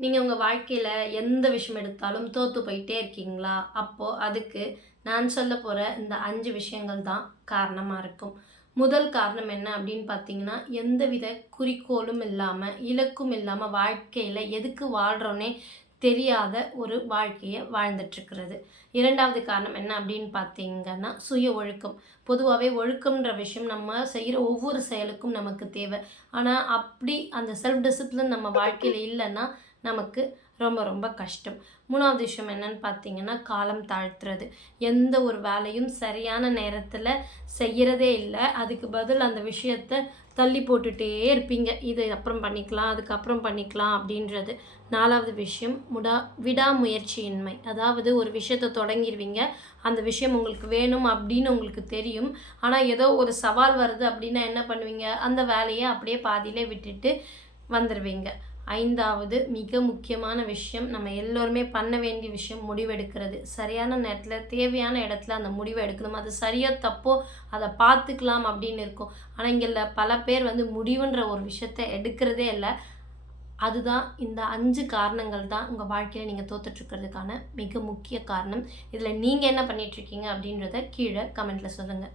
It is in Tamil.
நீங்கள் உங்கள் வாழ்க்கையில் எந்த விஷயம் எடுத்தாலும் தோற்று போயிட்டே இருக்கீங்களா? அப்போது அதுக்கு நான் சொல்ல போகிற இந்த 5 விஷயங்கள் தான் காரணமாக இருக்கும். முதல் காரணம் என்ன அப்படின்னு பார்த்தீங்கன்னா, எந்தவித குறிக்கோளும் இல்லாமல், இலக்கும் இல்லாமல் வாழ்க்கையில் எதுக்கு வாழ்கிறோன்னே தெரியாத ஒரு வாழ்க்கையை வாழ்ந்துட்டுருக்கிறது. 2வது காரணம் என்ன அப்படின்னு பார்த்தீங்கன்னா, சுய ஒழுக்கம். பொதுவாகவே ஒழுக்கம்ன்ற விஷயம் நம்ம செய்கிற ஒவ்வொரு செயலுக்கும் நமக்கு தேவை. ஆனால் அப்படி அந்த செல்ஃப் டிசிப்ளின் நம்ம வாழ்க்கையில் இல்லைன்னா நமக்கு ரொம்ப ரொம்ப கஷ்டம். 3வது விஷயம் என்னன்னு பார்த்தீங்கன்னா, காலம் தாழ்த்துறது. எந்த ஒரு வேலையும் சரியான நேரத்தில் செய்கிறதே இல்லை. அதுக்கு பதில் அந்த விஷயத்த தள்ளி போட்டுட்டே இருப்பீங்க. இது அப்புறம் பண்ணிக்கலாம், அதுக்கப்புறம் பண்ணிக்கலாம் அப்படின்றது. 4வது விஷயம் விடாமுயற்சியின்மை. அதாவது ஒரு விஷயத்த தொடங்கிருவீங்க. அந்த விஷயம் உங்களுக்கு வேணும் அப்படின்னு உங்களுக்கு தெரியும். ஆனால் ஏதோ ஒரு சவால் வருது அப்படின்னா என்ன பண்ணுவீங்க? அந்த வேலையை அப்படியே பாதியிலே விட்டுட்டு வந்துருவீங்க. 5வது மிக முக்கியமான விஷயம், நம்ம எல்லோருமே பண்ண வேண்டிய விஷயம் முடிவெடுக்கிறது. சரியான நேரத்தில், தேவையான இடத்துல அந்த முடிவை எடுக்கணும். அது சரியோ தப்போ அதை பார்த்துக்கலாம் அப்படின்னு இருக்கும். ஆனால் இங்கே பல பேர் முடிவுன்ற ஒரு விஷயத்த எடுக்கிறதே இல்லை. அதுதான் இந்த 5 காரணங்கள் தான் உங்கள் வாழ்க்கையில் நீங்கள் தோத்துட்ருக்கிறதுக்கான மிக முக்கிய காரணம். இதில் நீங்கள் என்ன பண்ணிகிட்ருக்கீங்க அப்படின்றத கீழே கமெண்ட்டில் சொல்லுங்கள்.